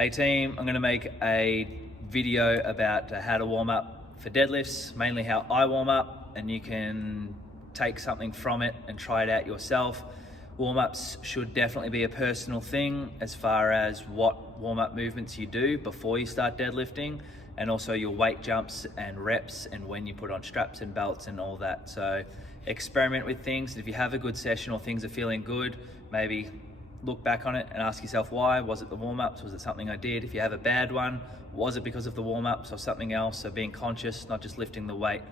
Hey team, I'm gonna make a video about how to warm up for deadlifts, mainly how I warm up, and you can take something from it and try it out yourself. Warm-ups should definitely be a personal thing as far as what warm-up movements you do before you start deadlifting, and also your weight jumps and reps and when you put on straps and belts and all that. So experiment with things. If you have a good session or things are feeling good, maybe look back on it and ask yourself why. Was it the warm-ups? Was it something I did? If you have a bad one, was it because of the warm-ups or something else? So being conscious, not just lifting the weight,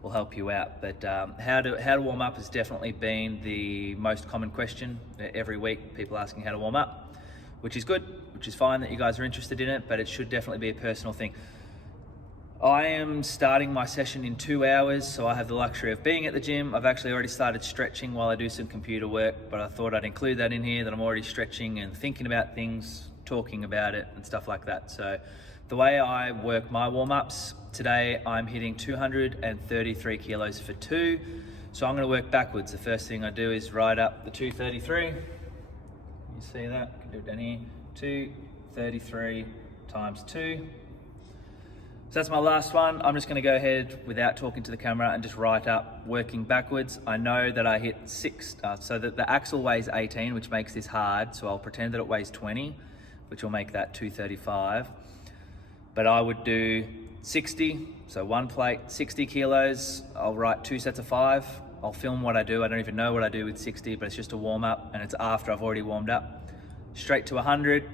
will help you out. But how to warm up has definitely been the most common question every week. People asking how to warm up, which is good, which is fine that you guys are interested in it, but it should definitely be a personal thing. I am starting my session in 2 hours, so I have the luxury of being at the gym. I've actually already started stretching while I do some computer work, but I thought I'd include that in here, that I'm already stretching and thinking about things, talking about it and stuff like that. So the way I work my warm-ups, today I'm hitting 233 kilos for 2. So I'm gonna work backwards. The first thing I do is ride up the 233. You see that? I can do it down here. 233 times 2. So that's my last one. I'm just gonna go ahead without talking to the camera and just write up working backwards. I know that I hit 6, so that the axle weighs 18, which makes this hard. So I'll pretend that it weighs 20, which will make that 235. But I would do 60, so one plate, 60 kilos. I'll write 2 sets of 5. I'll film what I do. I don't even know what I do with 60, but it's just a warm up, and it's after I've already warmed up. Straight to 100.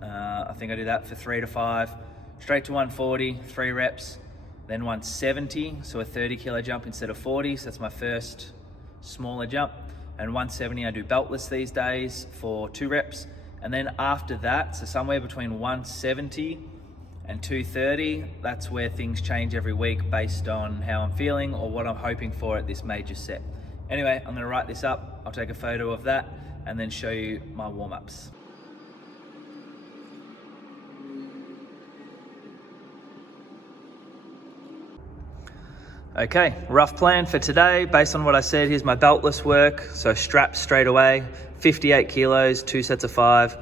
I think I do that for 3 to 5. Straight to 140, 3 reps, then 170, so a 30 kilo jump instead of 40, so that's my first smaller jump. And 170, I do beltless these days for 2 reps. And then after that, so somewhere between 170 and 230, that's where things change every week based on how I'm feeling or what I'm hoping for at this major set. Anyway, I'm gonna write this up, I'll take a photo of that, and then show you my warm-ups. Okay, rough plan for today. Based on what I said, here's my beltless work. So straps straight away, 58 kilos, 2 sets of 5,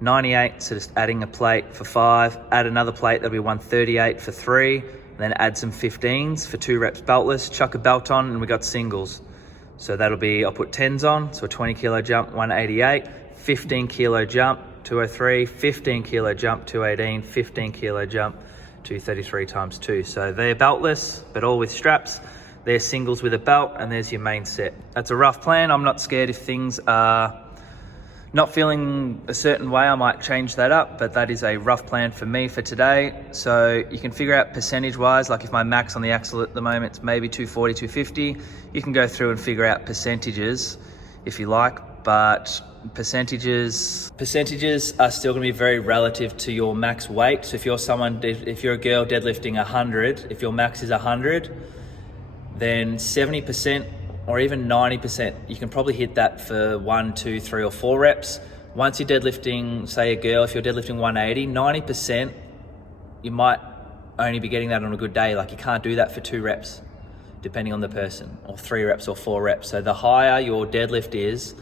98, so just adding a plate for 5, add another plate, that'll be 138 for 3, then add some 15s for 2 reps beltless, chuck a belt on, and we got singles. So that'll be, I'll put 10s on, so a 20 kilo jump, 188, 15 kilo jump, 203, 15 kilo jump, 218, 15 kilo jump, 233 times 2. So they're beltless, but all with straps. They're singles with a belt, and there's your main set. That's a rough plan. I'm not scared if things are not feeling a certain way, I might change that up, but that is a rough plan for me for today. So you can figure out percentage-wise, like if my max on the axle at the moment is maybe 240, 250, you can go through and figure out percentages if you like, but percentages are still going to be very relative to your max weight. So if you're a girl deadlifting 100, if your max is 100, then 70% or even 90%, you can probably hit that for 1, 2, 3 or 4 reps. Once you're deadlifting, say a girl, if you're deadlifting 180, 90%, you might only be getting that on a good day. Like you can't do that for 2 reps, depending on the person, or 3 reps or 4 reps. So the higher your deadlift is,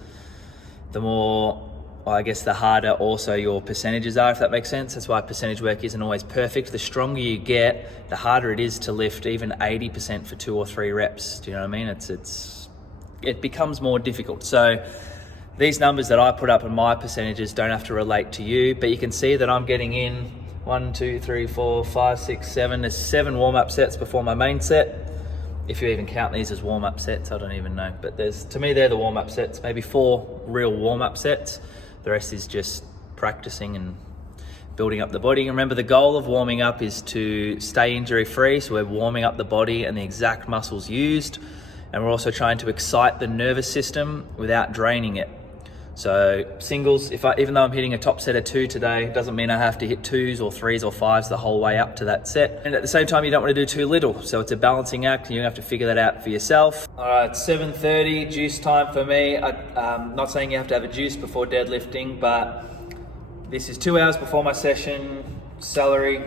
the more, well, I guess the harder also your percentages are, if that makes sense. That's why percentage work isn't always perfect. The stronger you get, the harder it is to lift even 80% for 2 or 3 reps. Do you know what I mean? It becomes more difficult. So these numbers that I put up in my percentages don't have to relate to you, but you can see that I'm getting in 1, 2, 3, 4, 5, 6, 7. There's 7 warm-up sets before my main set. If you even count these as warm-up sets, I don't even know. But to me, they're the warm-up sets, maybe 4 real warm-up sets. The rest is just practicing and building up the body. And remember, the goal of warming up is to stay injury-free. So we're warming up the body and the exact muscles used. And we're also trying to excite the nervous system without draining it. So singles, even though I'm hitting a top set of 2 today, doesn't mean I have to hit 2s or 3s or 5s the whole way up to that set. And at the same time, you don't want to do too little. So it's a balancing act, and you have to figure that out for yourself. All right, 7:30, juice time for me. I'm not saying you have to have a juice before deadlifting, but this is 2 hours before my session. Celery,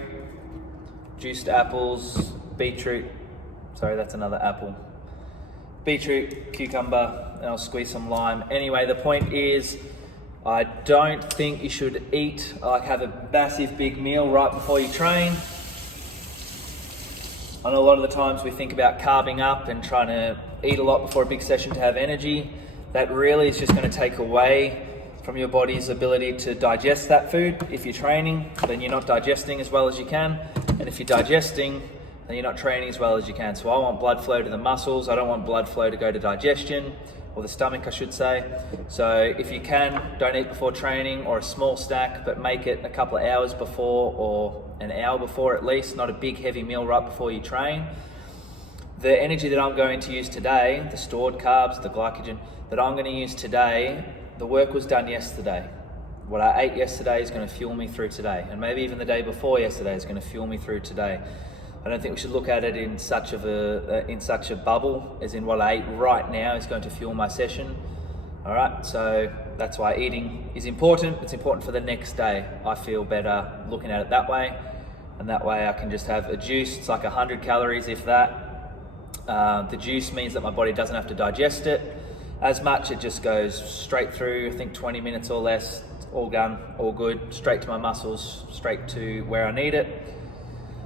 juiced apples, beetroot. Sorry, that's another apple. Beetroot, cucumber, and I'll squeeze some lime. Anyway, the point is I don't think you should eat, like have a massive big meal right before you train. I know a lot of the times we think about carving up and trying to eat a lot before a big session to have energy. That really is just going to take away from your body's ability to digest that food. If you're training, then you're not digesting as well as you can. And if you're digesting, then you're not training as well as you can. So I want blood flow to the muscles. I don't want blood flow to go to digestion, or the stomach, I should say. So if you can, don't eat before training, or a small snack, but make it a couple of hours before, or an hour before at least, not a big heavy meal right before you train. The energy that I'm going to use today, the stored carbs, the glycogen that I'm going to use today, the work was done yesterday. What I ate yesterday is going to fuel me through today, and maybe even the day before yesterday is going to fuel me through today. I don't think we should look at it in such a bubble, as in what I eat right now is going to fuel my session. All right, so that's why eating is important. It's important for the next day. I feel better looking at it that way, and that way I can just have a juice. It's like 100 calories, if that. The juice means that my body doesn't have to digest it as much. It just goes straight through, I think 20 minutes or less, all done, all good, straight to my muscles, straight to where I need it.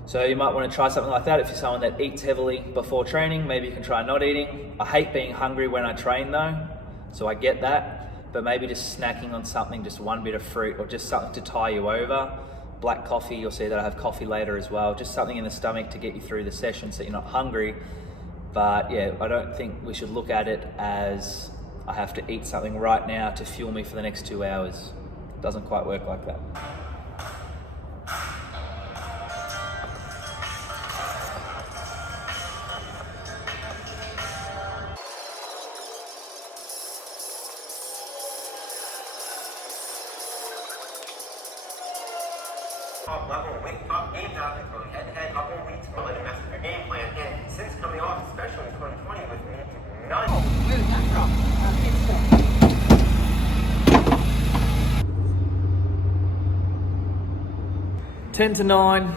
So you might want to try something like that. If you're someone that eats heavily before training, maybe you can try not eating. I hate being hungry when I train though, so I get that, but maybe just snacking on something, just one bit of fruit or just something to tie you over. Black coffee, you'll see that I have coffee later as well. Just something in the stomach to get you through the session so you're not hungry. But yeah, I don't think we should look at it as I have to eat something right now to fuel me for the next 2 hours. It doesn't quite work like that. Top level weight, top game athletes going head-to-head couple weeks ago to mess with your game plan. And since coming off, especially in 2020, with none. Where did that from? 10 to 9,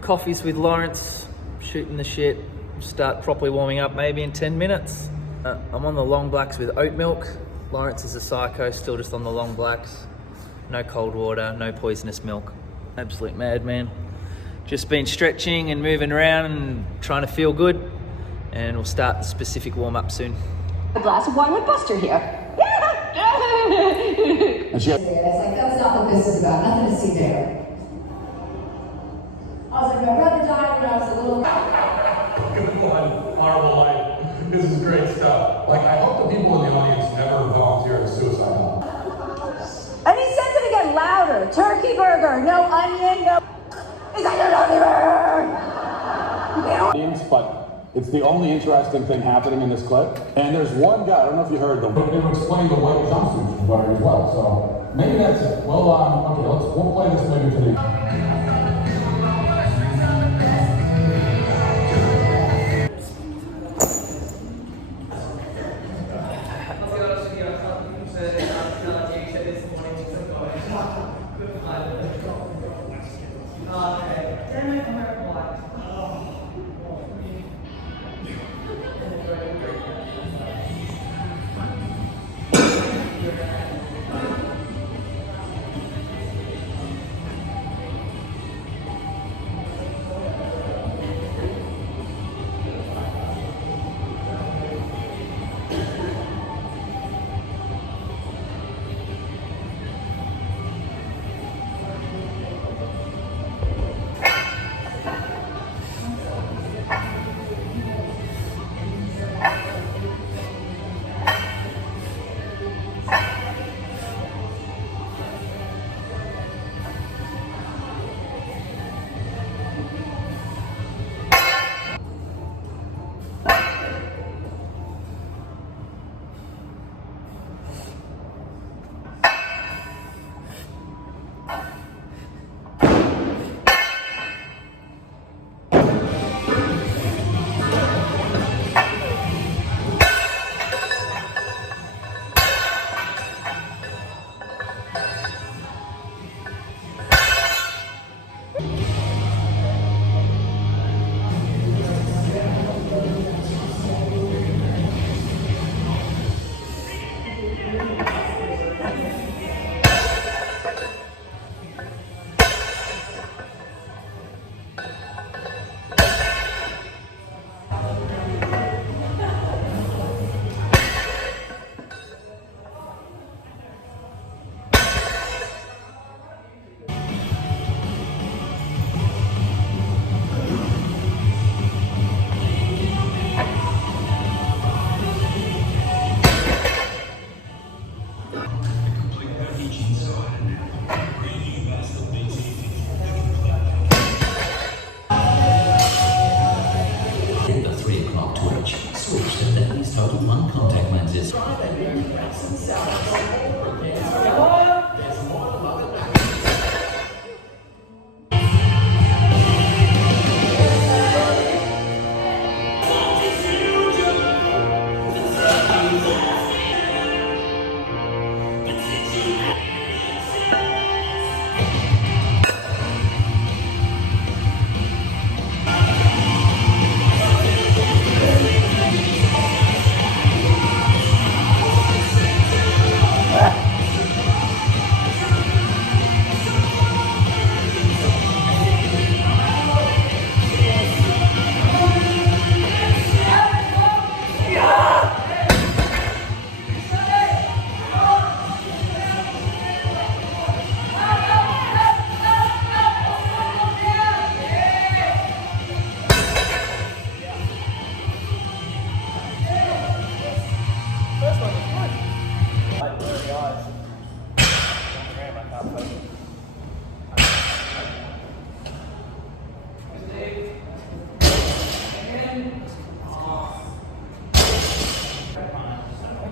coffees with Lawrence, shooting the shit. Start properly warming up maybe in 10 minutes. I'm on the long blacks with oat milk. Lawrence is a psycho, still just on the long blacks. No cold water, no poisonous milk. Absolute madman. Just been stretching and moving around and trying to feel good, and we'll start the specific warm-up soon. A glass of wine with Buster here. And she, it's like, that's not what this is about. Nothing to see there. I was like, I'd rather die when I was a little. Good one, Marvel Life. This is great stuff. Like, I hope the people in the audience never volunteer at suicide home. And he says it again louder. Turkey burger, no onion, no. Is that your turkey burger? Audience, but it's the only interesting thing happening in this clip. And there's one guy, I don't know if you heard them. But they were explaining the white jumpsuit is better as well. So maybe that's it. Well, okay, we'll play this maybe to the.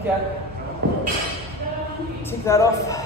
Okay. Tick that off.